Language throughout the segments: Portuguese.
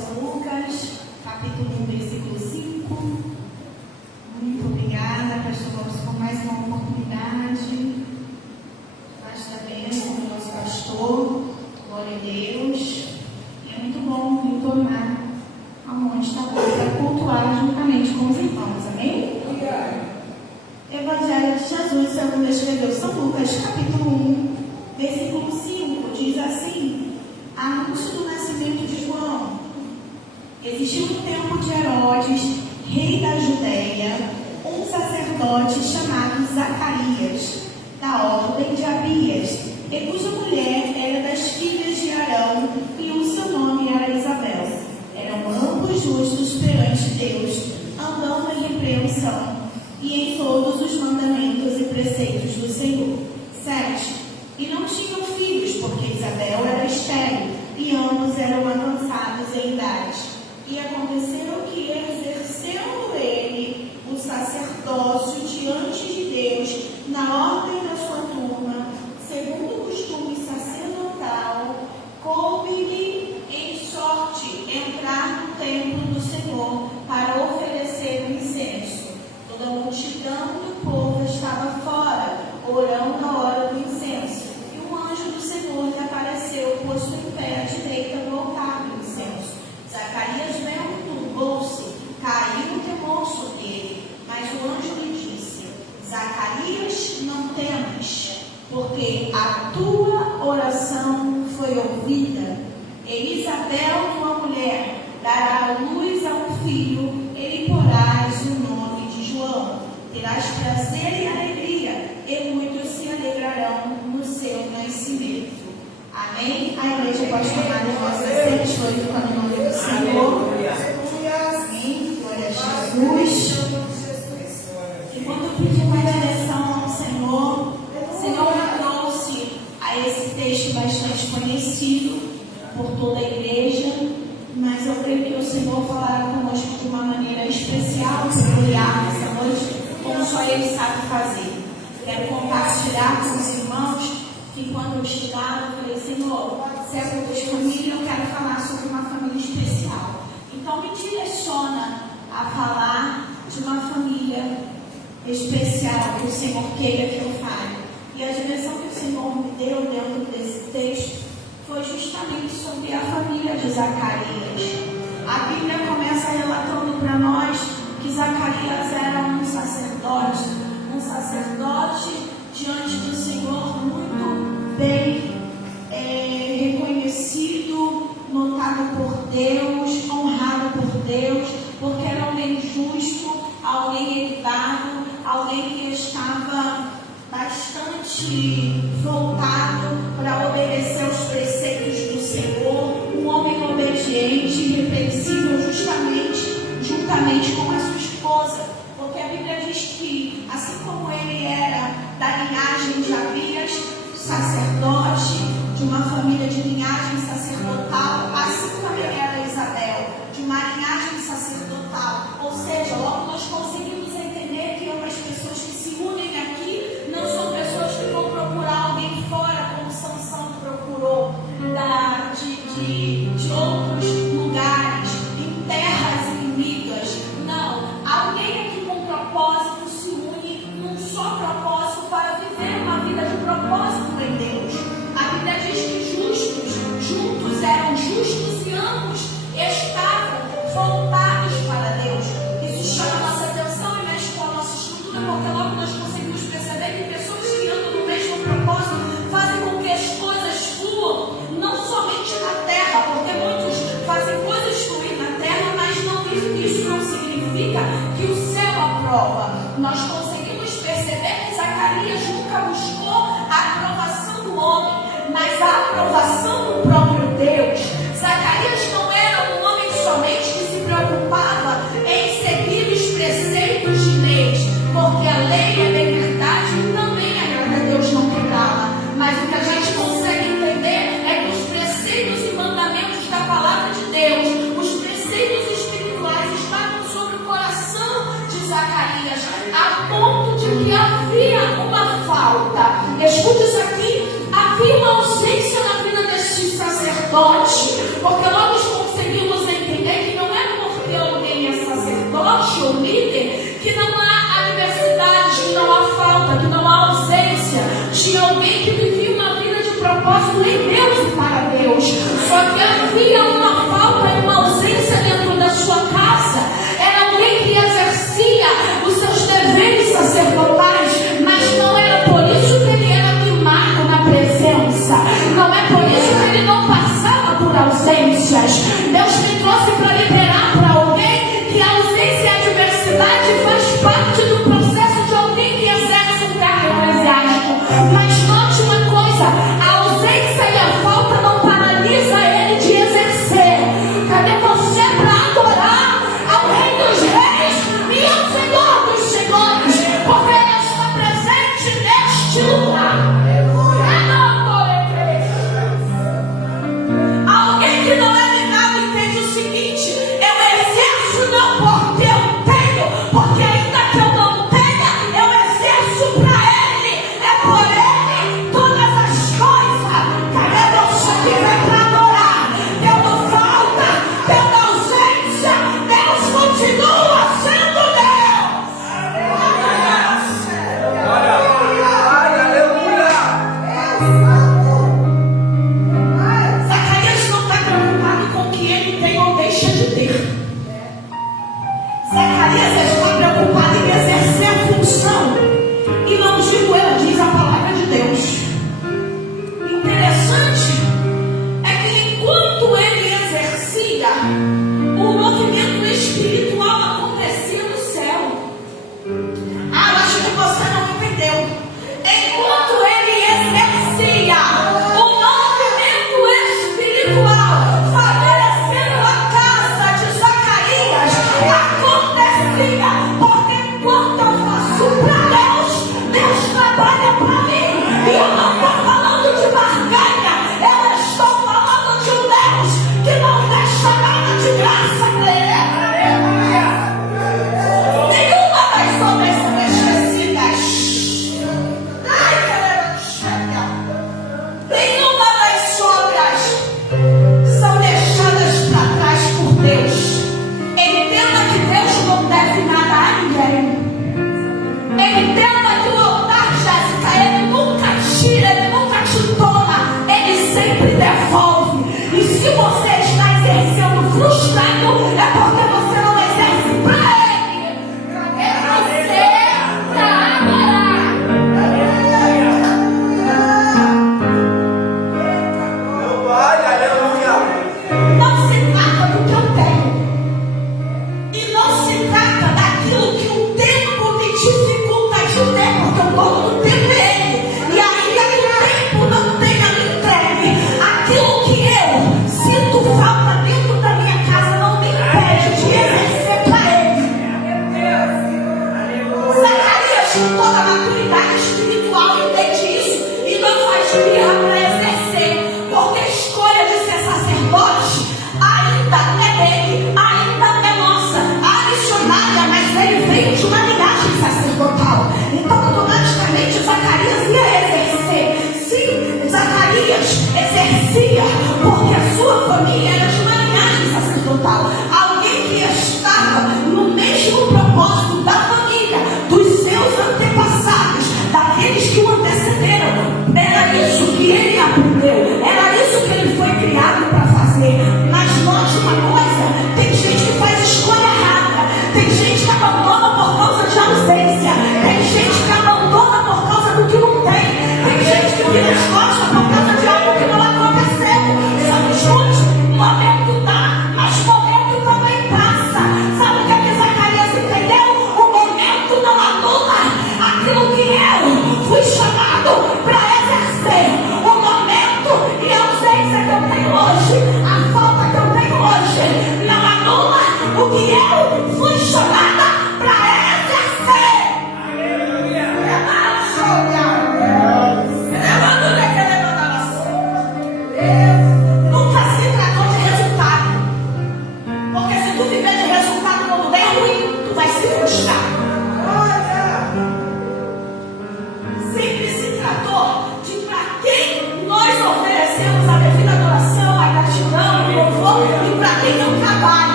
São Lucas, capítulo 1, versículo 5. Muito obrigada, pastor Lopes, por mais uma oportunidade. Basta a bênção do nosso pastor. Glória a Deus. E é muito bom retornar aonde está bom para cultuar juntamente com os irmãos. Amém? Evangelho de Jesus, segundo escreveu São Lucas, capítulo 1, versículo 5, diz assim: anúncio do nascimento de João. Existiu no tempo de Herodes, rei da Judéia, um sacerdote chamado Zacarias, da ordem de Abias, e cuja mulher era das filhas de Arão, e o seu nome era Isabel. Eram ambos justos perante Deus, andando em repreensão e em todos os mandamentos e preceitos do Senhor. 7. E não tinham filhos, porque Isabel era estéril, e ambos eram avançados em idade. E aconteceu que, exercendo ele o sacerdócio diante de Deus, na ordem da sua turma, segundo o costume sacerdotal, coube-lhe em sorte entrar no templo do Senhor para oferecer o incenso. Toda a multidão do povo estava fora, orando na hora do incenso. E um anjo do Senhor lhe apareceu, posto em pé à direita do altar do incenso. Zacarias vendo, turbou-se, caiu o temor sobre ele. Mas o anjo lhe disse: Zacarias, não temas, porque a tua oração foi ouvida. E Isabel, tua mulher, dará à luz a um filho, e lhe porás o nome de João. Terás prazer e alegria, e muitos se alegrarão no seu nascimento. Amém? A igreja pode tomar as vossas sendas, glorificando o nome do Senhor. Amém? Glória a Jesus. E quando eu pedi uma direção ao Senhor, o Senhor me trouxe a esse texto bastante conhecido por toda a igreja, mas eu creio que o Senhor falará conosco de uma maneira especial, peculiar nessa noite, como só Ele sabe fazer. Quero compartilhar com os irmãos que quando eu estudava, eu falei: Senhor, se é culto de família, eu quero falar sobre uma família especial. Então me direciona a falar de uma família especial que o Senhor queira que eu fale. E a direção que o Senhor me deu dentro desse texto foi justamente sobre a família de Zacarias. A Bíblia começa relatando para nós que Zacarias era um sacerdote diante do Senhor muito bem reconhecido, notado por Deus, honrado por Deus, porque era alguém justo, alguém elevado, alguém que estava bastante voltado para obedecer aos preceitos do Senhor, um homem obediente, irrepreensível, juntamente com a sua esposa, porque a Bíblia diz que, assim como ele era da linhagem de Abias, sacerdote, de uma família de linhagem sacerdotal, assim também era Isabel, de uma linhagem sacerdotal. Ou seja, logo nós conseguimos entender que as pessoas que se unem aqui não são pessoas que vão procurar alguém fora, como Sansão procurou de outros lugares, em terras inimigas. Não, alguém aqui com propósito se une num só propósito para viver uma vida de propósito em Deus. A Bíblia diz que justos juntos eram justos e ambos estavam voltados para Deus. Isso chama a nossa atenção e mexe com a nossa estrutura, porque logo nós conseguimos perceber que pessoas que andam no mesmo propósito fazem com que as coisas fluam, não somente na terra, porque muitos fazem coisas fluir na terra, mas isso não significa que o céu aprova. Nós conseguimos perceber que Zacarias nunca buscou a aprovação do homem, mas a aprovação do próprio Deus. Zacarias não era um homem somente que se preocupava em seguir os preceitos de leis, porque a lei é bem verdade e também agrada a Deus não quebrá-la. Mas o que a gente consegue entender é que os preceitos e mandamentos da palavra de Deus, os preceitos espirituais estavam sobre o coração de Zacarias, a ponto de que havia uma falta. Escute isso aqui, havia uma ausência na vida deste sacerdote, porque nós conseguimos entender propósito em Deus e para Deus. Só que havia uma falta e uma ausência dentro da sua casa. Era alguém que exercia os seus deveres sacerdotais, mas não era por isso que ele era mimado na presença. Não é por isso que ele não passava por ausências. Deus me trouxe para liberar para alguém que a ausência e a adversidade faz parte do processo de alguém que exerce um cargo eclesiástico. Mas note uma coisa: a ausência e a falta não paralisa ele de exercer. Cadê você para adorar ao Rei dos Reis e ao Senhor dos Senhores? Porque Ele está presente neste lugar. Alguém que não é ligado entende o seguinte: eu exerço não porque eu tenho, porque ainda que eu não tenha, eu exerço para Ele. É por Ele todas as coisas. Cadê você que vem para adorar? Tendo falta, tendo ausência, Deus continua sendo Deus. Zacarias não está preocupado com o que ele tem ou deixa de ter. Zacarias está preocupado em exercer a função. E não digo eu, diz a palavra de Deus. Interessante é que enquanto ele exercia, o movimento espiritual acontecia no céu. Ah, eu acho que você não entendeu. Enquanto ele exercia o movimento espiritual, favorecendo a casa de Zacarias, acontecia. Porque enquanto eu faço para Deus, Deus trabalha para mim. E eu não estou falando de barganha, eu estou falando de um Deus que não deixa nada de graça para ele. Nenhuma das obras são esquecidas. Ai, caramba, chega. Nenhuma das obras são deixadas para trás por Deus. Entenda que Deus não deve nada a ninguém. Entenda que o altar, Jéssica, ele nunca tira, ele nunca te toma, ele sempre devolve. E se você está exercendo frustrado, é porque você não exerce para ele. É você para adorar. Não se trata do que eu tenho. E não se trata daquilo que o tempo me dificulta de ter, porque o dono do tempo é Ele. E ainda que o tempo não tenha me entregue, aquilo que eu sinto falta dentro da minha casa não me impede de exercer para Ele. Zacarias, com toda a maturidade espiritual, entende isso e não faz birra para exercer, porque a escolha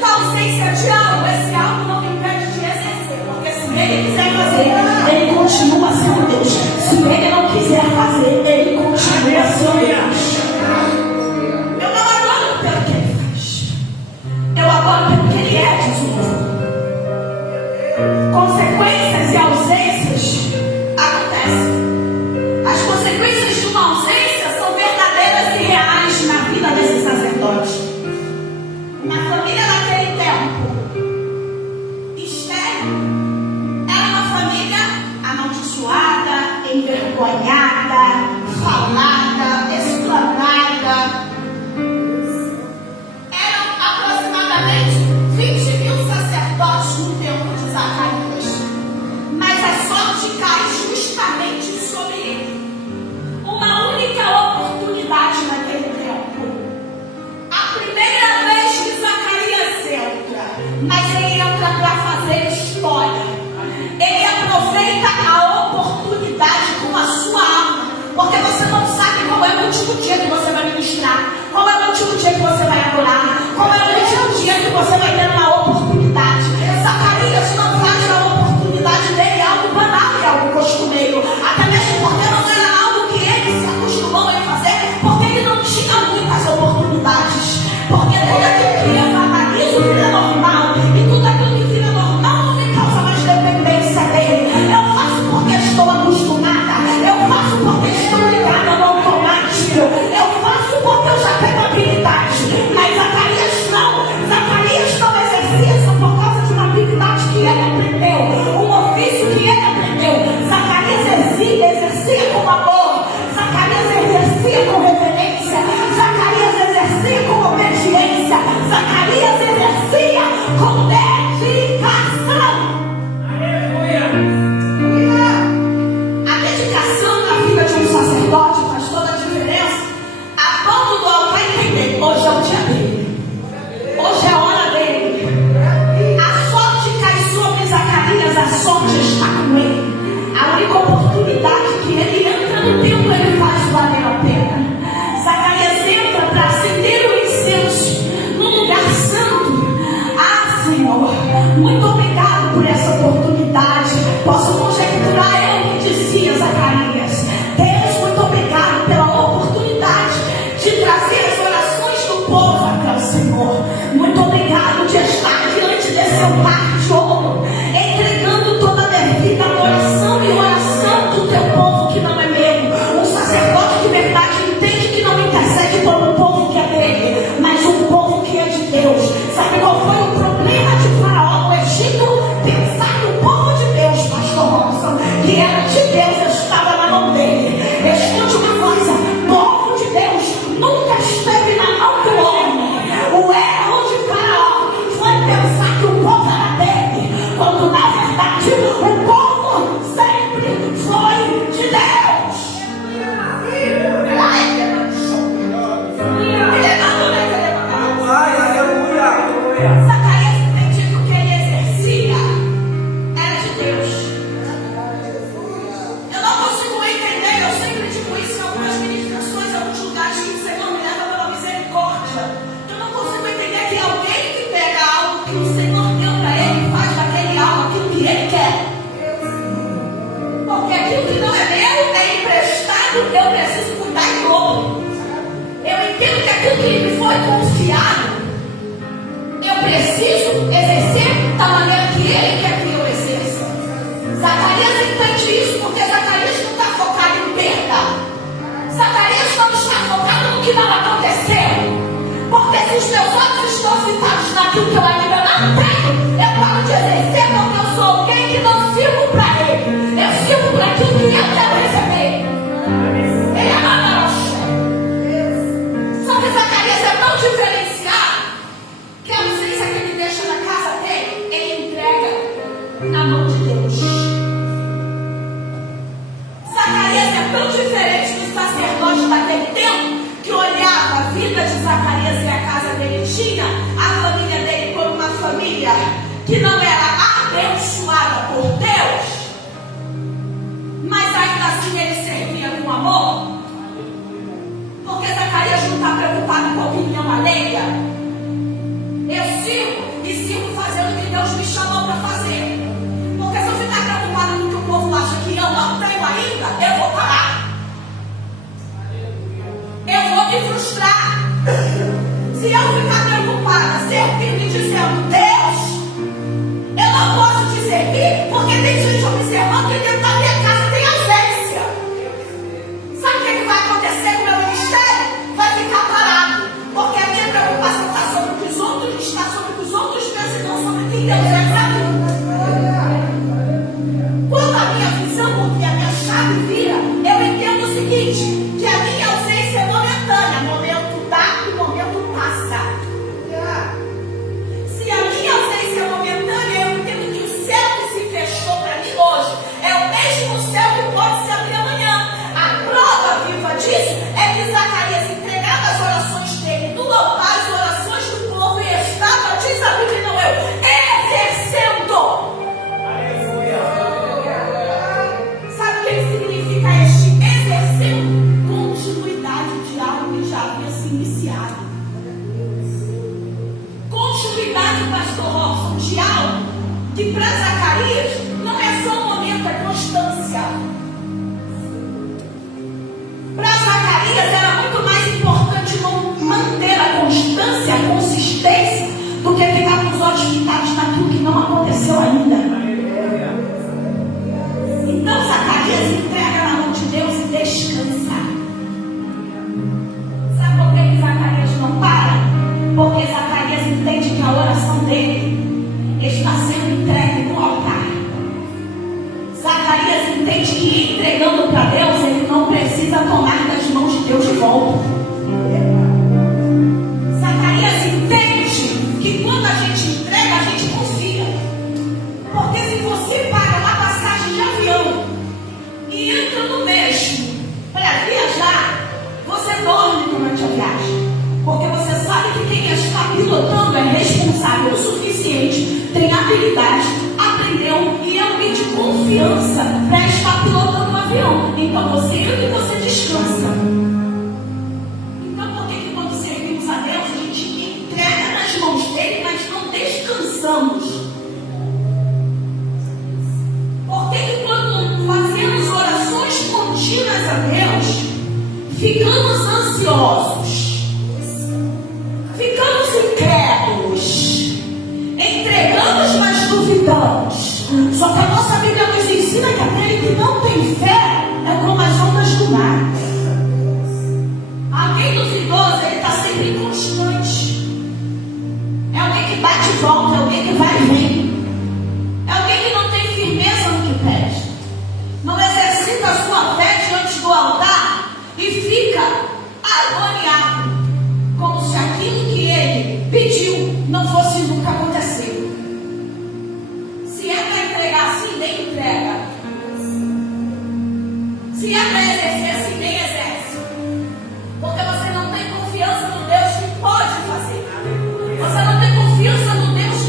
sinta a ausência de algo, esse algo não me impede de exercer, porque se ele quiser fazer, ele continua sendo Deus. Se ele não quiser fazer, ele continua sendo Deus. Eu não adoro pelo que ele faz, eu adoro pelo que ele é, diz o Senhor. Consequências e ausências acontecem. As consequências de uma ausência são verdadeiras e reais na vida desse sacerdote. Na família naquele tempo, Esther era uma família amaldiçoada, envergonhada, falada, explanada. Eram aproximadamente 20.000 sacerdotes no tempo de Zacarias. Mas a sorte cai justamente sobre ele. Uma única oportunidade naquele tempo. A primeira vez que Zacarias entra, mas ele entra para fazer história. Ele aproveita a oportunidade com a sua alma, porque você não sabe qual é o último dia que você vai ministrar, qual é o último dia que você vai adorar, qual é o último dia que você vai ter uma oportunidade. Zacarias não faz a oportunidade dele algo banal e algo costumeiro, até mesmo porque não era algo que ele se acostumou a fazer, porque ele não tinha muitas oportunidades. Porque tudo aquilo que eu analiso vira normal, e tudo aquilo que vira normal não me causa mais dependência dele. Eu faço porque estou acostumada, eu faço porque estou ligada no automático, eu faço porque eu já tenho habilidade. Mas Zacarias não exercia isso por causa de uma habilidade que ele aprendeu, um ofício que ele aprendeu. Zacarias exercia com amor, Zacarias exercia com reverência, Zacarias exercia com obediência, Zacarias exercia com dedicação. A dedicação na vida de um sacerdote faz toda a diferença, a ponto do altar entender: hoje é o dia dele, hoje é a hora dele. A sorte cai sobre Zacarias, a sorte está com ele. A única oportunidade que ele entra no templo, ele faz valer a pena. Zacarias entra para acender o incenso num lugar santo. Ah, Senhor, muito obrigado por essa oportunidade. Posso conjecturar, eu que dizia Zacarias: Deus, muito obrigado pela oportunidade de trazer as orações do povo até o Senhor. Muito obrigado de estar diante desse altar de ouro, entregando toda a minha vida na oração e oração do teu povo que não é meu. Um sacerdote de verdade entende que não intercede por um povo que é dele, mas um povo que é de Deus. Sabe qual foi o problema de Faraó no Egito? Pensar no povo de Deus, pastor Robson, que era de Deus, estava na mão dele. Escute uma coisa: povo de Deus nunca esteve na mão do homem. O erro de Faraó foi pensar que o povo era dele, quando na verdade o povo sempre foi de Deus. Zacarias entendia que o que ele exercia era de Deus. Eu não consigo entender, eu sempre digo isso em algumas ministrações, em alguns lugares que o Senhor me leva pela misericórdia. Eu não consigo entender que alguém que pega algo que o Senhor deu para ele e faz daquele algo aquilo que ele quer. Porque aquilo que não é meu é emprestado, eu preciso cuidar em dobro. Eu entendo que aquilo que me foi confiado, eu preciso exercer da maneira que ele quer que eu exerça. Zacarias entende isso porque Zacarias não está focado em perda. Zacarias não está focado no que não aconteceu. Porque se os meus olhos estão fitados naquilo que eu ainda não tenho, eu paro de exercer porque eu sou alguém que não sirvo para ele. Eu sirvo para aquilo que eu quero receber. Ele é uma rocha. Só que Zacarias é tão diferenciado que a ausência que ele deixa na casa dele, ele entrega na mão de Deus. Zacarias é tão diferente dos sacerdotes daquele tempo, que olhava a vida de Zacarias e a casa dele tinha a família dele como uma família que não era abençoada por Deus, mas ainda assim ele servia com amor. Porque Zacarias não está preocupado com a opinião alheia. Eu sirvo e sigo fazendo o que Deus me chamou para fazer. Porque se eu ficar preocupado com o que o povo acha que eu não tenho ainda, eu vou parar. Eu vou me frustrar. Se eu ficar preocupada, servindo e dizendo, Deus, eu não posso te servir, porque tem gente observando que dentro da minha casa tem ausência. Sabe o que vai acontecer com o meu ministério? Vai ficar parado. Porque a minha preocupação está sobre o que os outros, está sobre o que os outros pensam e não sobre quem Deus é para mim. Quando a minha visão muda e a minha chave vira, eu entendo o seguinte, que a minha ausência é momentânea. Momento dá e momento passa. Se a minha ausência é momentânea, eu entendo que o céu que se fechou para mim hoje é o mesmo céu que pode se abrir amanhã. A prova viva disso é que Zacarias entregava as orações dele no altar, as orações do povo, e estava, diz a Bíblia, não eu, exercendo. Sabe o que significa este exercendo? Continuidade de algo que já havia se iniciado. Continuidade, pastor Robson, de algo que para Zacarias não é só um momento, é constância. Para Zacarias era muito mais importante manter a constância, a consistência, do que ficar com os olhos fintados naquilo que não aconteceu ainda. Então Zacarias entrega na mão de Deus e descansa. Sabe por que Zacarias não para? Porque Zacarias entende que a oração dele está sendo entregue no altar. Zacarias entende que entregando para Deus, ele não precisa tomar das mãos de Deus de volta. Zacarias entende que quando a gente entrega, a gente confia. Porque se você paga uma passagem de avião e entra no mesmo para viajar, você dorme durante a viagem. Porque você sabe que quem está pilotando é responsável o suficiente, tem habilidade, aprendeu e é alguém de confiança para estar pilotando o avião. Então você entra e você descansa. Então por que quando servimos a Deus, a gente entrega nas mãos dele, mas não descansamos? Por que quando fazemos orações contínuas a Deus, ficamos ansiosos? Ficamos incrédulos, entregamos, mas duvidamos. Só que a nossa Bíblia nos ensina que aquele que não tem fé é como as ondas do mar. Alguém duvidoso, ele está sempre inconstante. É alguém que bate e volta, é alguém que vai e vem. É alguém que não tem firmeza no que pede. Não exercita a sua fé diante do altar e fica agoniado, como se aquilo que ele pediu não fosse nunca acontecer. Se é para entregar assim, nem entrega. Se é para exercer assim, nem exerce. Porque você não tem confiança no Deus que pode fazer. Você não tem confiança no Deus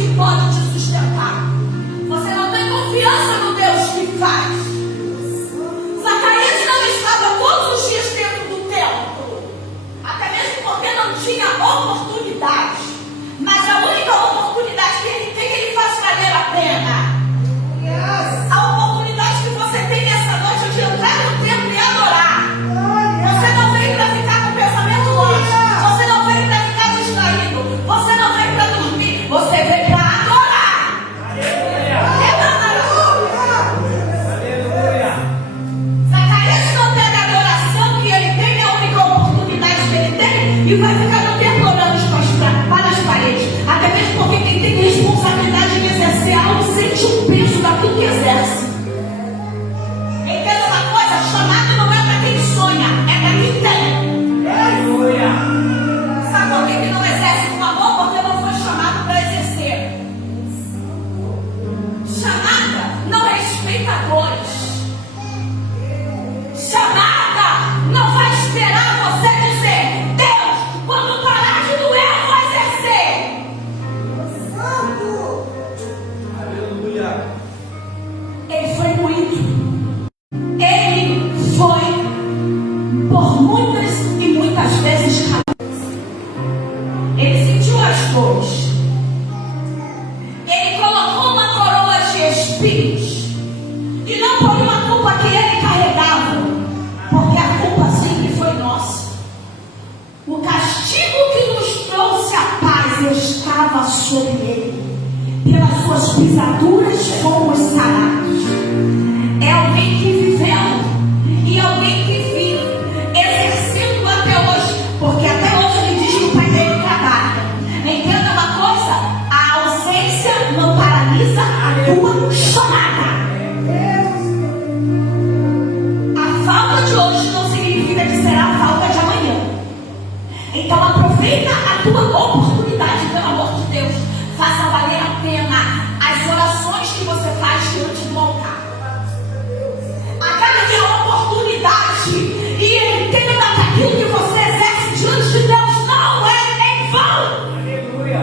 estava sobre ele. Pelas suas pisaduras fomos sarados. É alguém que viveu e alguém que vive, exercendo até hoje, porque até hoje ele diz que o pai dele trabalha. Entenda uma coisa: a ausência não paralisa a tua chamada. A falta de hoje não significa que será a falta de amanhã. Então aproveita a tua oportunidade, pelo amor de Deus. Faça valer a pena as orações que você faz diante do altar. Agarre a oportunidade e entenda que aquilo que você exerce diante de Deus não é em vão. Aleluia.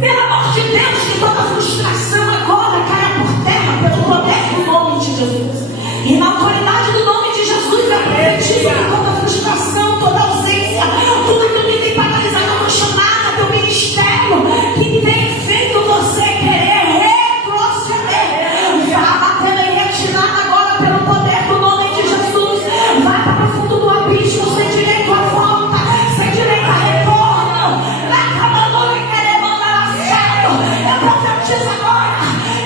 Pelo amor de Deus, que toda frustração agora caia por terra pelo poder do nome de Jesus. E na autoridade do nome de Jesus, eu profetizo que toda frustração, toda ausência, tudo aquilo que tem paralisado a tua chamada, teu ministério, que tem feito você querer retroceder, vá batendo em retirada agora pelo poder do nome de Jesus. Vai para o fundo do abismo, sem direito a volta, sem direito a retorno. Eu profetizo agora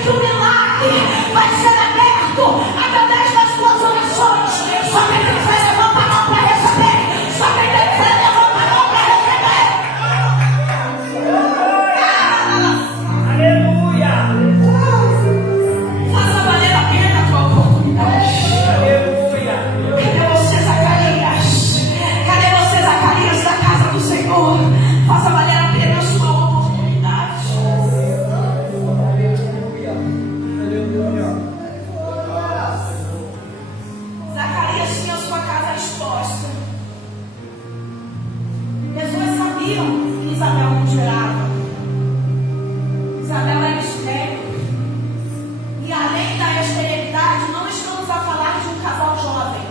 que o milagre vai ser aberto através das tuas orações. Só quem tem fé levanta a mão para receber. Só quem tem fé levanta a mão para receber. Aleluia. Faça valer a pena a tua oportunidade. Aleluia. Cadê você, Zacarias? Cadê você, Zacarias, da casa do Senhor? Faça valer a pena a sua oportunidade. Zacarias tinha sua casa exposta. Pessoas sabiam que Isabel não gerava. Isabel era estéril. E além da esterilidade, não estamos a falar de um casal jovem,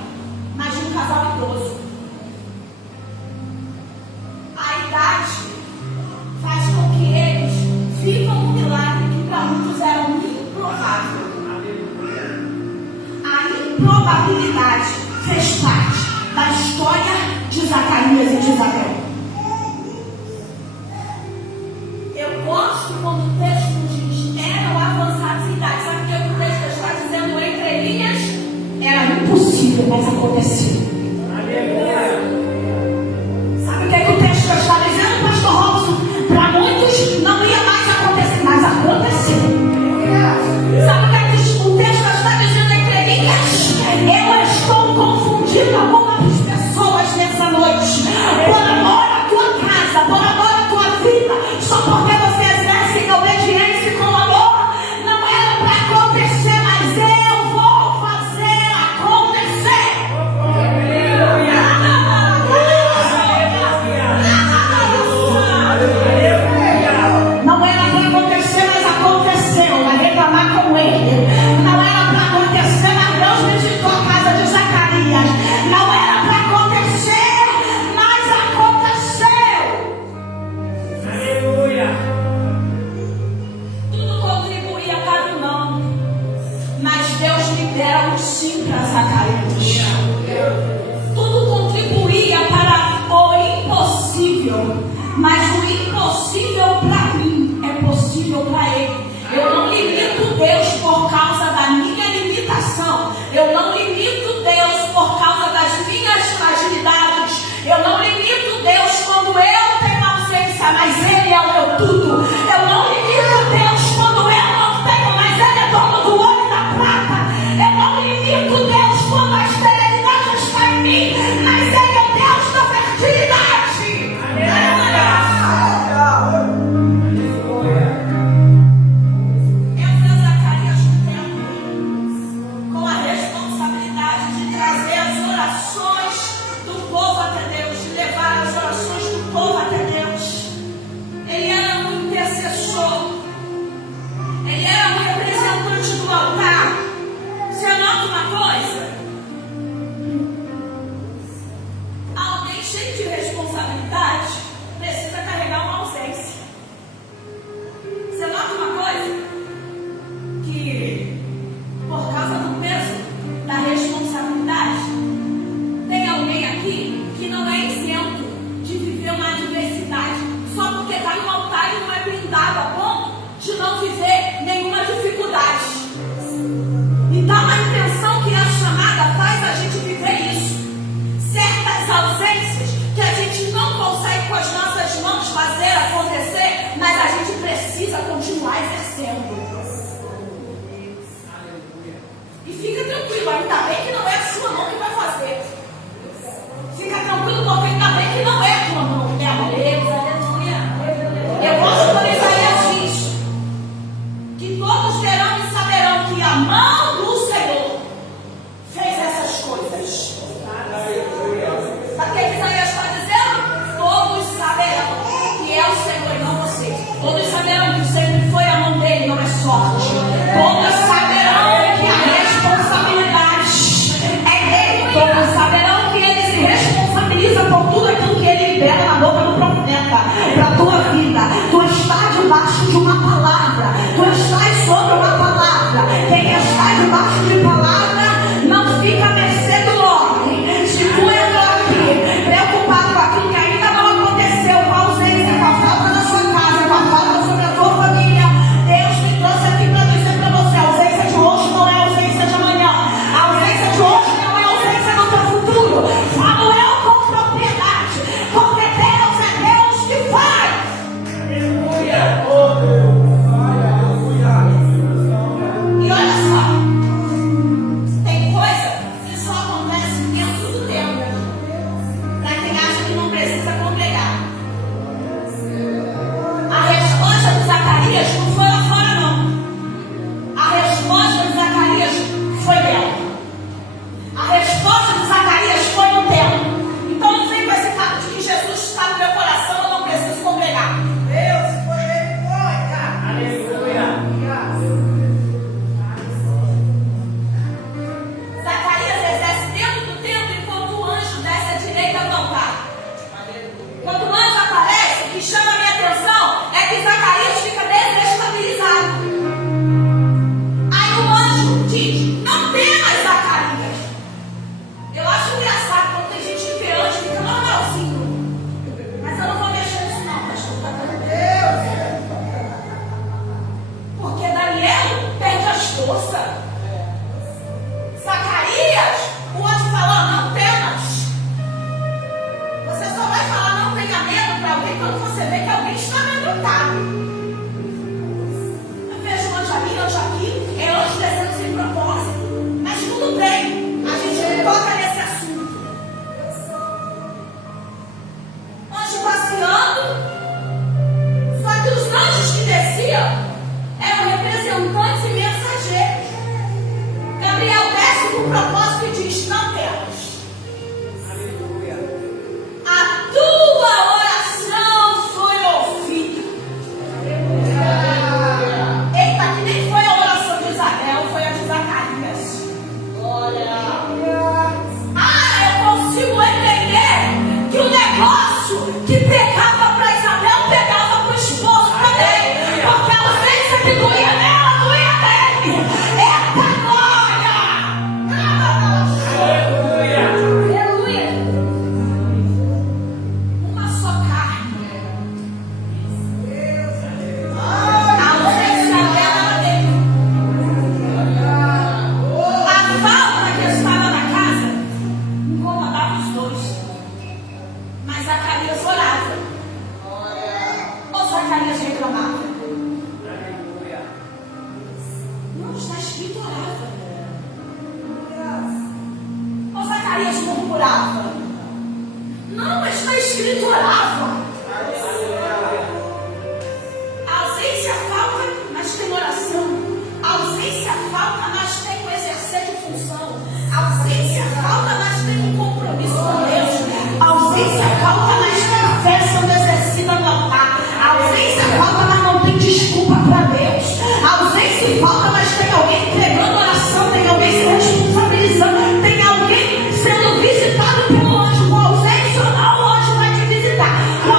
mas de um casal idoso. A idade faz com que eles vivam um milagre que para muitos era improvável. A improbabilidade fez parte da história de Zacarias e de Isabel. Eu gosto quando o texto diz eram avançados em idade. Sabe o que o texto está dizendo entre linhas? Era impossível, mas aconteceu. Sabe o que o texto está dizendo, pastor Robson? Para muitos não ia mais acontecer, mas aconteceu. Sabe o que o texto está dizendo entre linhas? Eu estou confundindo algumas pessoas nessa noite. Por amor à tua casa, por amor à tua vida, só porque você exerce em obediência e com amor, não era para acontecer, mas eu vou fazer acontecer. Não era para acontecer, mas aconteceu. Vai reclamar com ele. Não era para acontecer, mas Deus visitou a casa de Zacarias. Não era para acontecer, mas aconteceu. Aleluia. Tudo contribuía para o não, mas Deus libera um sim para Zacarias. Tudo contribuía para o impossível, mas o impossível para mim é possível para ele. Eu não limito Deus por causa da minha limitação. Eu não limito Deus por causa das minhas fragilidades. Eu não limito Deus quando eu tenho ausência, mas Ele é o meu tudo. Eu não limito Deus quando eu não tenho, mas Ele é dono do ouro e da prata. Eu não limito Deus quando a esterilidade está em mim, mas Ele é Deus da fertilidade. Aleluia. mão do Senhor fez essas coisas. Sabe o que Isaías está dizendo? Todos saberão que é o Senhor e não você. Todos saberão que sempre foi a mão dele, não é sorte. Todos saberão que a responsabilidade é dele. Todos saberão que ele se responsabiliza por tudo aquilo que ele libera na boca do profeta para a tua vida. Tu estás debaixo de uma palavra. Tu estás sobre uma palavra. Quem está debaixo de palavra não fica a mercê do homem. Se tu entrou aqui preocupado com aquilo que ainda não aconteceu, com a ausência, com a falta na sua casa, com a falta sobre a tua família, Deus me trouxe aqui para dizer para você: a ausência de hoje não é a ausência de amanhã. A ausência de hoje não é a ausência do teu futuro. Falo eu com propriedade, porque Deus é Deus que faz. E olha só, tem coisa que só acontece dentro do tempo. Para quem acha que não precisa congregar. A resposta de Zacarias não foi lá fora, não. A resposta de Zacarias foi dentro. A resposta de Zacarias foi no tempo. Então não vem com esse papo de que Jesus está no meu coração, eu não preciso congregar. Deus foi ele, aleluia. Zacarias exerce dentro do tempo enquanto o anjo desce à direita do altar. Quando o anjo aparece, o que chama a minha atenção é que Zacarias fica desestabilizado. Aí o anjo diz: não temas, Zacarias. Eu acho engraçado quando tem gente que vê anjo e fica normalzinho. Mas eu não vou mexer nisso não, pastor. Porque Daniel perde as forças. Zacarias, o anjo falou: não temas. Você só vai falar não tenha medo para alguém quando você vê que alguém está amedrontado. Eu vejo um anjo ali, anjo aqui, é anjo descendo sem propósito. Mas tudo bem, a gente não toca nesse assunto. Anjo passeando. Só que os anjos que desciam eram representantes e mensageiros. Gabriel desce com o propósito e diz: não temas. A tua oração foi ouvida. Eita, que nem foi a oração de Isabel, foi a de Zacarias. Eu consigo entender que o negócio que pegava para Isabel pegava para o esposo também. Porque a ausência que doía nela, doía nele. Eita glória! Aleluia! Uma só carne. A ausência dela dele. A falta que estava na casa incomodava os dois. Mas Zacarias orava. Ou Zacarias reclamava? Não, está escrito orava. Ou Zacarias murmurava? Não, está escrito orava. A ausência falta, mas tem oração. A ausência falta, mas tem o exercer de função. A ausência falta, mas tem um compromisso com Deus. A ausência falta, mas tem a fé sendo exercida no altar. A ausência falta, mas não tem desculpa para Deus. A ausência falta, mas tem alguém entregando oração, tem alguém se responsabilizando, tem alguém sendo visitado pelo anjo. Com ausência ou não, o anjo vai te visitar. Com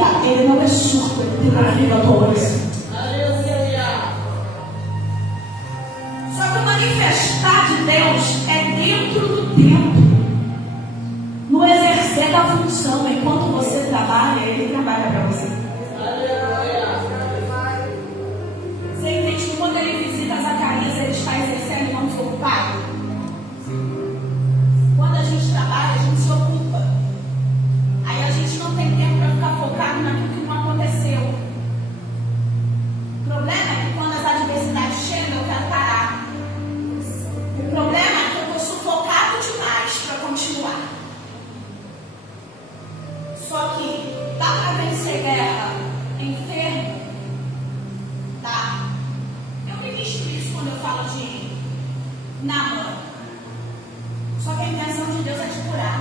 vida, ele não é surdo, ele tem ouvido a tua oração. Só que o manifestar de Deus é dentro do tempo. No exercer da função, enquanto você trabalha, ele trabalha para você. Você entende que quando ele visita Zacarias, ele está exercendo e não foi ocupado? Quando a gente trabalha, a gente se ocupa. Aí a gente não tem tempo para ficar focado naquilo que não aconteceu. O problema é que quando as adversidades chegam, eu quero parar. O problema é que eu estou sufocado demais para continuar. Só que dá para vencer guerra enfermo? Tá? Eu ministro isso quando eu falo de Naamã. Só que a intenção de Deus é te curar.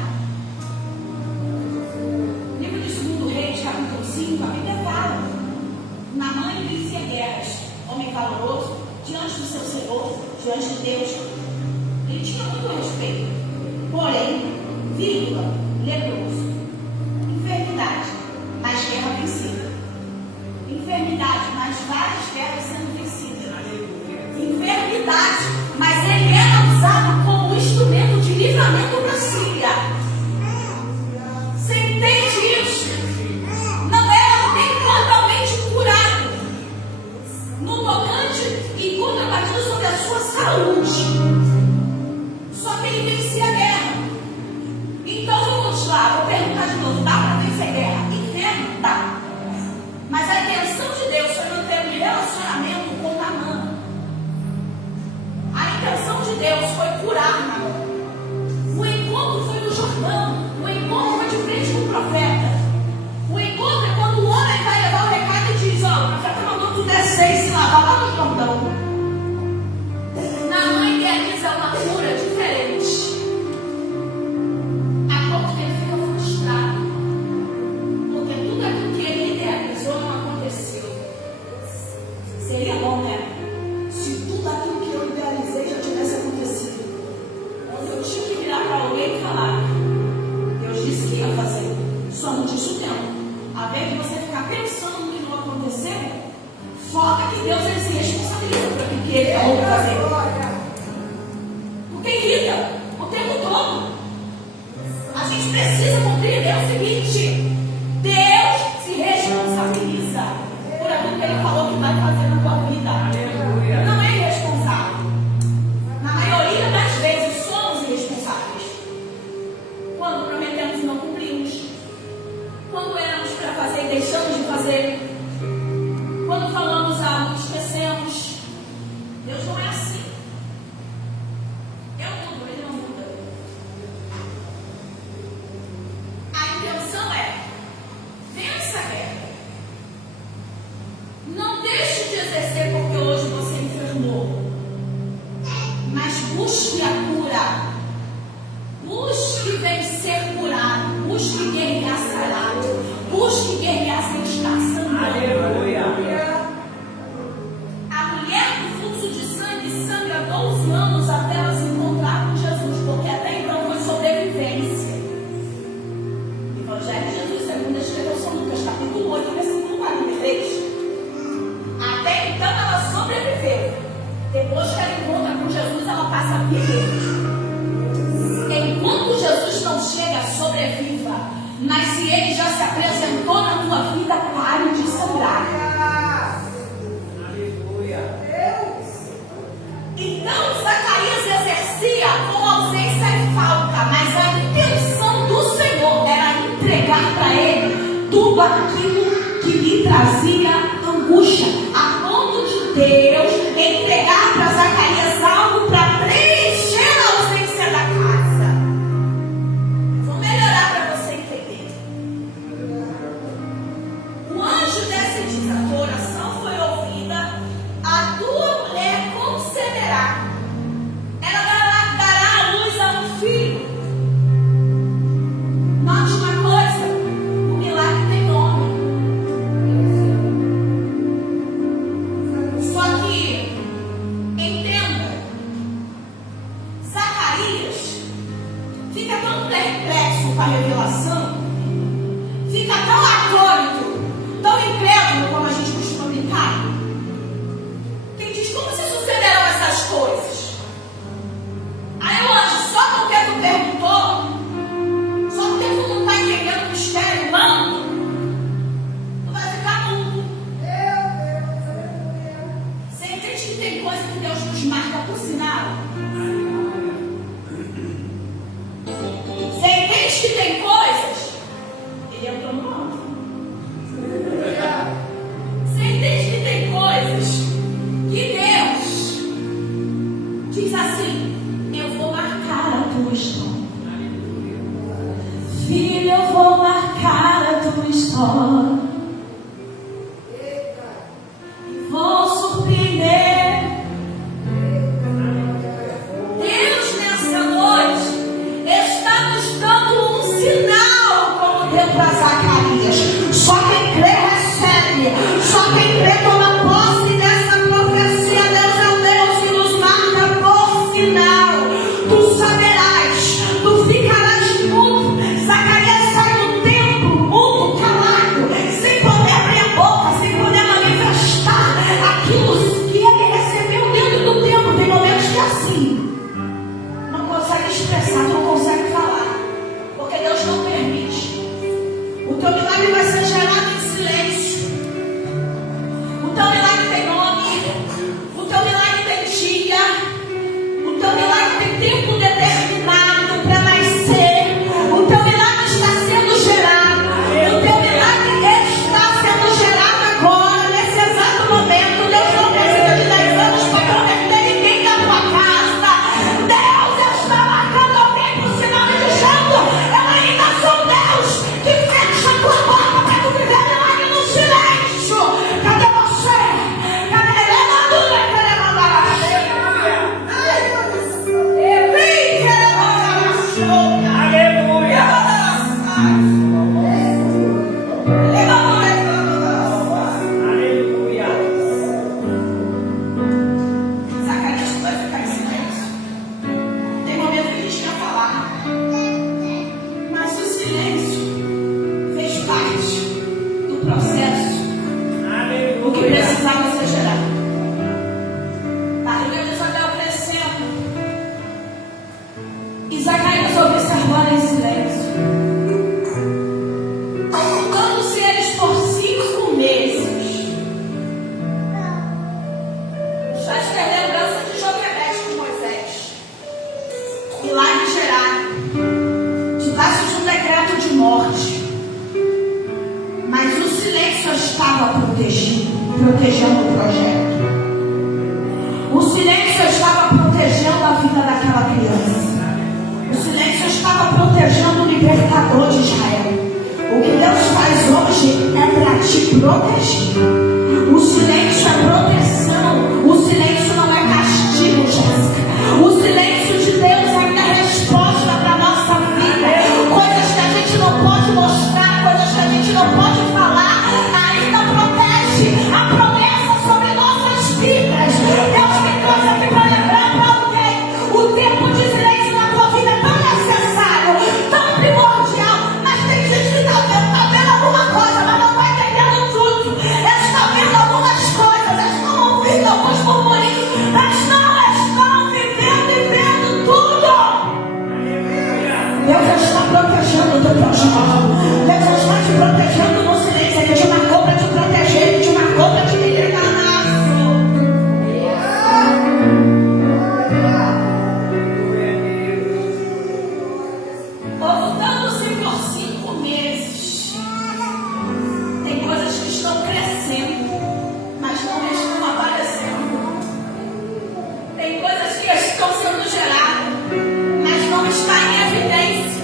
Livro de 2 Reis, capítulo 5, a Bíblia fala: Naamã inicia guerras, homem valoroso, diante do seu Senhor, diante de Deus. Ele tinha muito respeito. Porém, vírgula, leproso. Enfermidade, mas guerra vencida. Enfermidade, mas várias guerras sendo vencidas. Enfermidade, mas ele era usado como instrumento de livramento para a Síria. Você entende isso? Não era alguém totalmente curado no tocante e contrapartida sobre a sua saúde. Só que ele vencia a guerra. Então vamos lá, vou perguntar de novo: dá para vencer guerra? Inferno? Dá. Mas a intenção de Deus foi manter um relacionamento com Naamã. A intenção de Deus foi curar Naamã. O encontro foi no Jordão. O encontro foi de frente com o profeta. O encontro é quando o homem vai levar o recado e diz: ó, o profeta mandou tu descer e se lavar lá no Jordão. Naamã idealiza uma cura diferente. A ponto que ele fica frustrado. Porque tudo aquilo que ele idealizou não aconteceu. Seria bom, né? Se tudo aquilo que eu idealizei já tivesse acontecido. Eu tinha que virar para alguém e falar: Deus disse que ia fazer, só não disse o tempo. Ao invés de você ficar pensando no que não aconteceu, foca que Deus ele se responsabiliza por aquilo que ele falou para fazer. Porque irrita o tempo todo. A gente precisa compreender o seguinte: Deus se responsabiliza por aquilo que ele falou que vai fazer na tua vida. Não é irresponsável. Na maioria das vezes somos irresponsáveis. Quando prometemos e não cumprimos. Quando éramos para fazer e deixamos de fazer. Quando falamos algo e esquecemos. Deus não é assim. Eu mudo, ele não muda. A intenção é: vença a guerra. Não deixe de exercer porque hoje você enfermou. Mas busque a cura. Busque vencer curado. Busque guerrear sarado. Busque guerrear sem estar sangrando. Aleluia. A mulher do fluxo de sangue sangra 12 anos até ela se encontrar com Jesus, porque até então foi sobrevivência. Evangelho de Jesus, segundo escreveu São Lucas, capítulo 8, versículo 43. Até então ela sobreviveu. Depois que ela encontra com Jesus, ela passa a viver. Enquanto Jesus não chega, sobreviva. Mas se ele já se apresentou na tua vida, pare de sangrar. Então Zacarias exercia com ausência e falta, mas a intenção do Senhor era entregar para ele tudo aquilo que lhe trazia angústia, a ponto de Deus entregar para Zacarias algo para preencher a ausência da casa. Vou melhorar para você entender. O anjo desce e diz: a tua oração foi ouvida, a tua mulher conceberá. Ela dará à luz a um filho. Note uma coisa: o milagre tem nome. Só que, entenda, Zacarias fica tão perplexo com a revelação, fica tão atônito entende que tem coisas? Ele entrou no alto. Você entende que tem coisas que Deus diz assim: eu vou marcar a tua história. Filho, eu vou marcar a tua história. E vou surpreender. Deus nessa noite está nos dando um sinal, como deu para Zacarias. Só quem crê recebe. Só quem crê toma posse dessa profecia. Deus é o Deus que nos marca por sinal. Tu saberás, tu ficarás mudo. Zacarias sai do templo, mudo, calado, sem poder abrir a boca, sem poder manifestar aquilo que ele recebeu dentro do templo. Tem momentos que é assim, não consegue expressar, não consegue falar, porque Deus não permite. O teu milagre vai ser gerado em silêncio. O teu milagre tem nome. O teu milagre tem dia. O teu milagre tem tempo determinado para nascer. O teu milagre está sendo gerado. O teu milagre está sendo gerado agora, nesse exato momento. Deus não precisa de 10 anos para prometer ninguém da tua casa. Deus está marcando alguém por sinal e dizendo: eu ainda sou Deus que fecha a tua boca para tu viver milagre no silêncio. Cadê você? Cadê ele? Zacarias vai ficar em silêncio. Tem momento que a gente quer falar, mas o silêncio fez parte do processo. O que precisava ser gerado. A rainha de Isabel crescendo, e Zacarias observando em silêncio. Ocupando-se eles por 5 meses. Faz ter lembrança de Joquebede com Moisés. Milagre gerado. Debaixo de um decreto de morte. Mas o silêncio estava protegendo o projeto. O silêncio estava protegendo a vida daquela criança. O silêncio estava protegendo o libertador de Israel. O que Deus faz hoje é para te proteger. O silêncio é proteção. O silêncio não é castigo, Jéssica. O silêncio de Deus ainda é resposta para a nossa vida. Coisas que a gente não pode mostrar, coisas que a gente não pode falar, ainda protege a promessa sobre nossas vidas. Deus me trouxe aqui para lembrar para alguém: o tempo de silêncio na tua vida é tão necessário, tão primordial. Mas tem gente que está vendo alguma coisa, mas não está entendendo tudo. Está vendo algumas coisas, estão ouvindo alguns murmurinhos, mas não estão vivendo e vendo tudo. Deus está protegendo o teu projeto. Deus está te protegendo no silêncio. Ele te marcou para te proteger, ele te marcou para te entregar na ação. Voltando-se por 5 meses. Tem coisas que estão crescendo, mas não estão aparecendo. Tem coisas que estão sendo geradas, mas não está em evidência.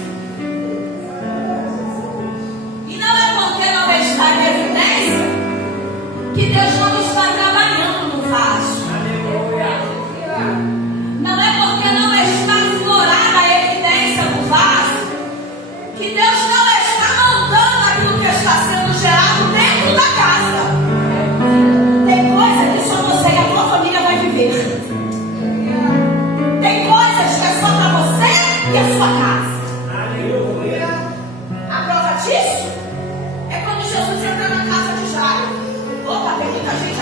E não é porque não está em evidência que Deus não está trabalhando no vaso. Não é porque não está aflorada a evidência no vaso que Deus não está mandando aquilo que está sendo gerado dentro da casa. Tem coisa que só você e a tua família vai viver. Tem coisas que é só para você e a sua casa. A prova disso é quando Jesus entra na casa de Jairo. Opa, tem muita gente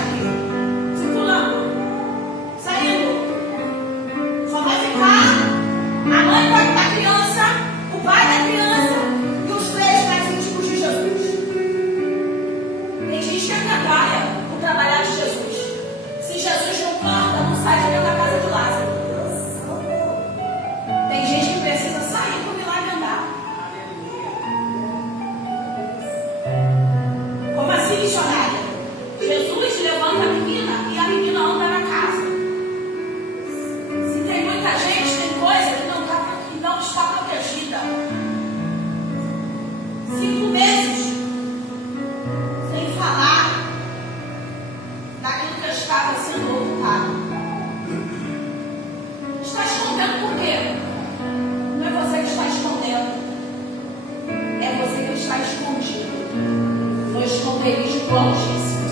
verídico altíssimo.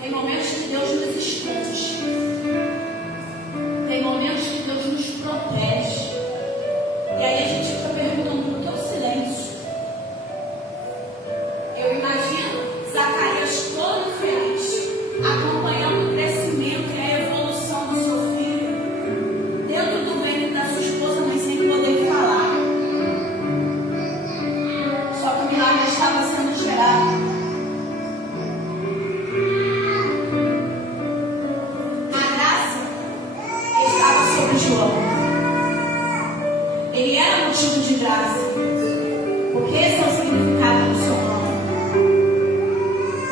Tem momentos que Deus nos esconde. Tem momentos que Deus nos protege. E aí a gente fica perguntando por que o silêncio? Eu imagino Zacarias todo feliz, acompanhando o crescimento e a evolução do seu filho, dentro do ventre da sua esposa, mas sem poder falar. Só que o milagre estava sendo gerado. A graça estava sobre João. Ele era motivo de graça, porque esse é o significado do seu nome.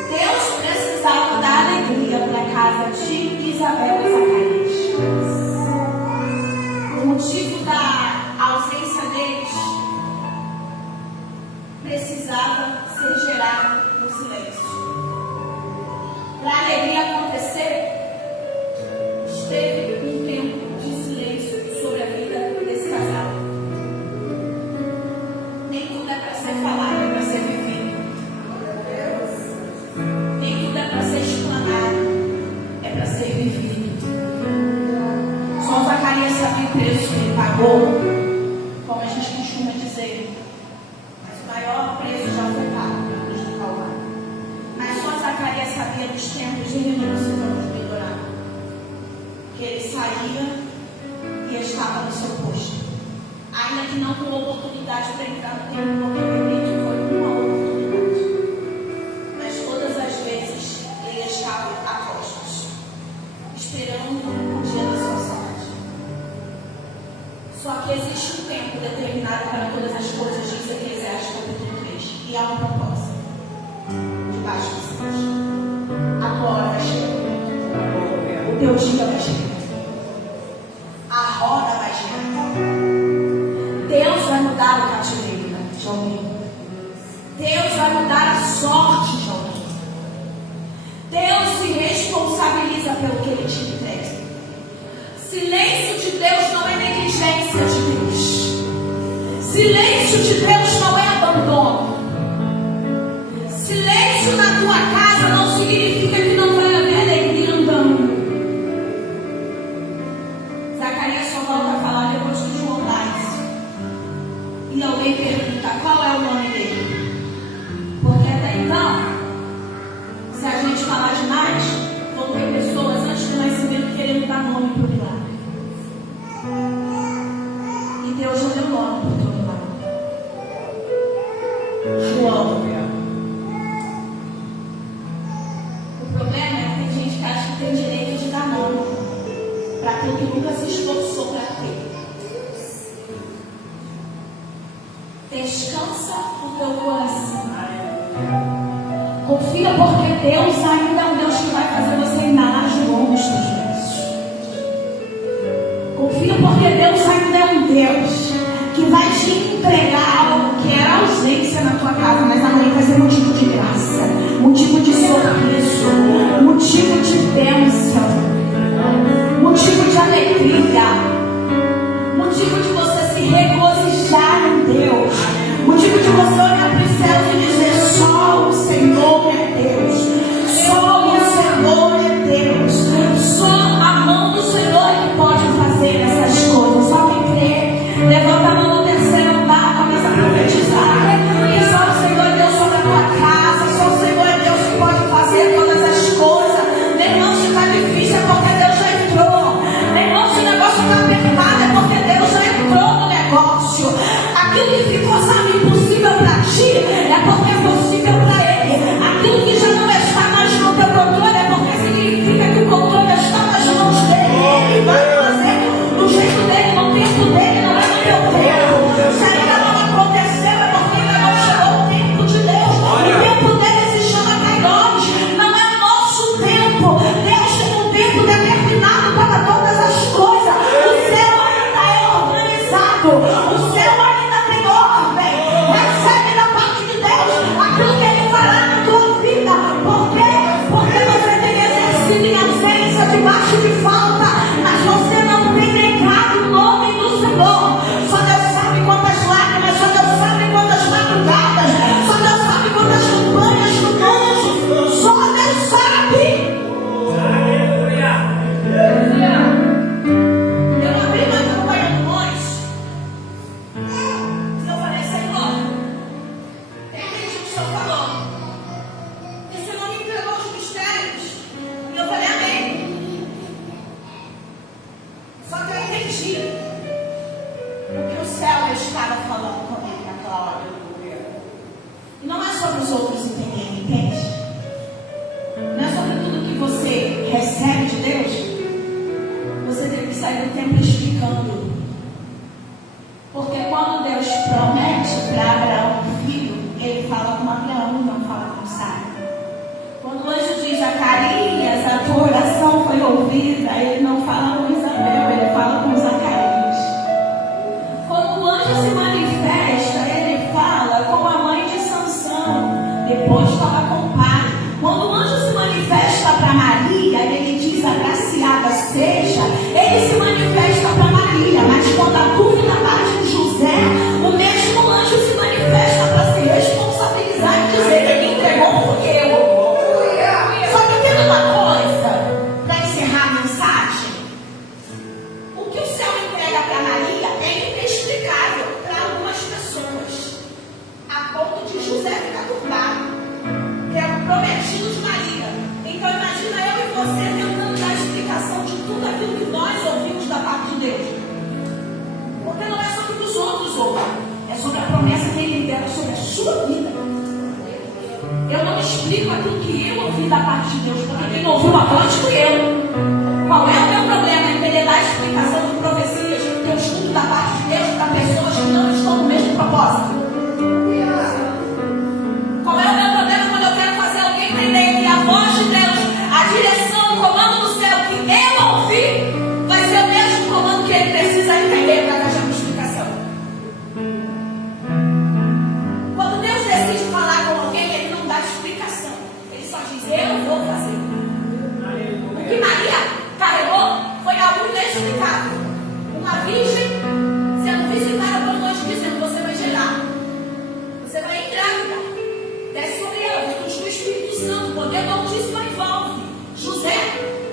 Deus precisava dar alegria para a casa de Isabel e Zacarias. O motivo da ausência deles precisava ser gerado no silêncio. Para a alegria acontecer, esteve um tempo de silêncio sobre a vida desse casal. Nem tudo é para ser falado, é para ser vivido. Nem tudo é para ser explanado, é para ser vivido. Só Zacarias sabia o preço que ele pagou, como a gente costuma dizer. Mas o maior preço já foi pago na cruz do Calvário. Mas só Zacarias sabia dos tempos de renúncia e tempos de melhorar. Que ele saía e estava no seu posto. Ainda que não com oportunidade para entrar no tempo, porque realmente foi uma oportunidade. Mas todas as vezes ele estava a postos, esperando o dia da sua sorte. Só que existe um tempo determinado para todas as coisas, diz Eclesiastes capítulo 3. E há um propósito debaixo dos céus. Agora vai chegar. O teu dia vai chegar. A roda vai chegar. Deus vai mudar o cativeiro de alguém. Deus vai mudar a sorte de alguém. Deus se responsabiliza pelo que Ele te entrega. Silêncio de Deus não é negligência de Deus. Silêncio de Deus não é abandono. Silêncio na tua casa não significa que não vai haver alegria andando. Zacarias só volta a falar depois que João nasce. E alguém pergunta qual é o nome dele. Porque até então, se a gente falar demais, vão ter pessoas antes do nascimento querendo dar nome para o milagre. E Deus já deu nome para o teu milagre. João. O problema é que tem gente que acha que tem direito de dar nome para aquilo que nunca se esforçou para ter. Descansa o teu coração. Confia, porque Deus ainda é um Deus que vai fazer você ainda mais longo nos teus braços. Confia, porque Deus ainda é um Deus que vai te entregar algo que era ausência na tua casa, mas amanhã vai ser motivo de graça, motivo de sorriso, motivo de bênção, motivo de alegria, motivo de você se regozijar em Deus, motivo de você olhar para os céus e dizer: só o Senhor é Deus, só o Senhor é Deus, só a mão do Senhor é que pode fazer essas coisas. Só quem crê, levanta a mão no terceiro andar, começa a profetizar, e só o Senhor é Deus sobre a tua casa, só o Senhor é Deus que pode fazer todas as coisas. Meu irmão, se está difícil é porque Deus já entrou. Meu irmão, se o negócio está apertado é porque Deus já entrou no negócio. Aquilo que ficou, sabe, impossível para ti, estava falando comigo naquela hora. E não é sobre os outros entenderem, entende? Não é sobre tudo que você recebe de Deus. Você tem que sair do templo explicando. Porque quando Deus promete para Abraão um filho, ele fala com Abraão, não fala com Sara. Quando o anjo diz a Zacarias, a tua oração foi ouvida, ele não fala com Isabel, ele fala com Zacarias. Quando o anjo se manifesta, ele fala com a mãe de Sansão, depois fala com o pai. Quando o anjo se manifesta para Maria, ele diz agraciada seja, ele se manifesta para Maria, mas quando a dúvida bate em José, o mesmo anjo se manifesta para se responsabilizar e dizer: ele me entregou porque eu. Só que tem uma coisa, para encerrar a mensagem: o que o céu entrega para Maria é inexplicável para algumas pessoas, a ponto de José ficar turbado, que é o prometido de Maria. Então imagina eu e você tentando dar explicação de tudo aquilo que nós ouvimos da parte de Deus. Porque não é sobre o que os outros ouvem, é sobre a promessa que ele libera sobre a sua vida. Eu não explico aquilo que eu ouvi da parte de Deus, porque quem ouviu a voz fui eu. Qual é o meu problema em querer dar explicação de profecias que eu escuto da parte de Deus para pessoas que não estão no mesmo propósito? Qual é o meu problema quando eu quero fazer alguém entender que a voz de Deus, a direção, o comando do céu que eu ouvi, vai ser o mesmo comando que ele precisa entender para dar uma explicação? Quando Deus decide falar com alguém, ele não dá explicação. Ele só diz: eu vou fazer. O que Maria carregou foi algo inexplicável. Uma virgem sendo visitada por nós dizendo: você vai gerar, você vai engravidar. Desce sobre ela, virtude do Espírito Santo, o poder do Altíssimo envolve. José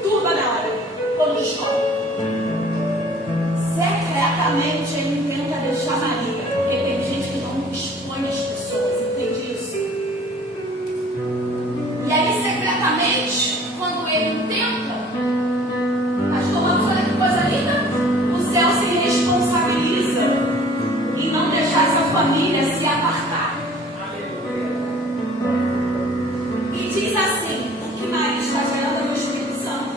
turba na hora, quando descobre. Secretamente ele tenta deixar Maria, porque tem gente que não expõe as pessoas, entende isso? E aí, secretamente, quando ele tenta, mas tomando, olha que coisa linda, o céu se responsabiliza em não deixar essa família se apartar. E diz assim: o que Maria está gerando no Espírito Santo.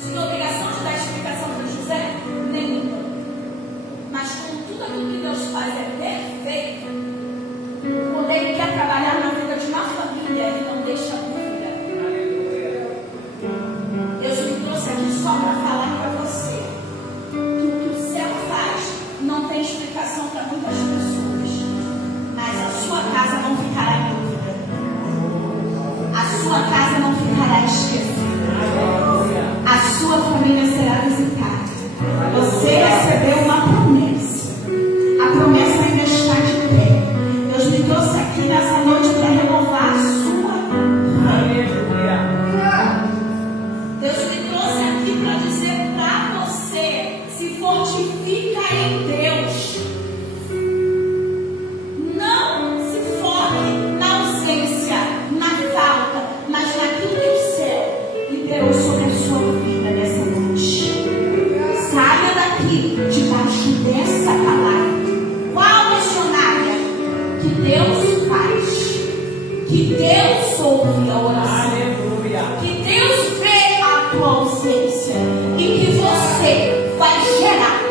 Tinha obrigação de dar explicação para José? Nenhuma. Mas como tudo aquilo que Deus faz é perfeito, quando Ele quer trabalhar na vida de uma família, Ele não deixa dúvida. Deus me trouxe aqui só para falar para você que o que o céu faz não tem explicação para muitas pessoas, mas a sua casa não ficará em dúvida. A sua casa não ficará esquecida. A sua família será visitada. Você recebeu uma promessa. A promessa ainda está de pé. Deus me trouxe aqui nessa noite para renovar a sua vida. Deus me trouxe aqui para dizer para você: se fortifica em Deus. Não se foque na ausência, na falta, mas naquilo que o céu liberou sobre a sua vida nessa noite. Saia daqui debaixo dessa palavra. Qual missionária que Deus faz? Que Deus ouve a oração. Que Deus vê a tua ausência e que você vai gerar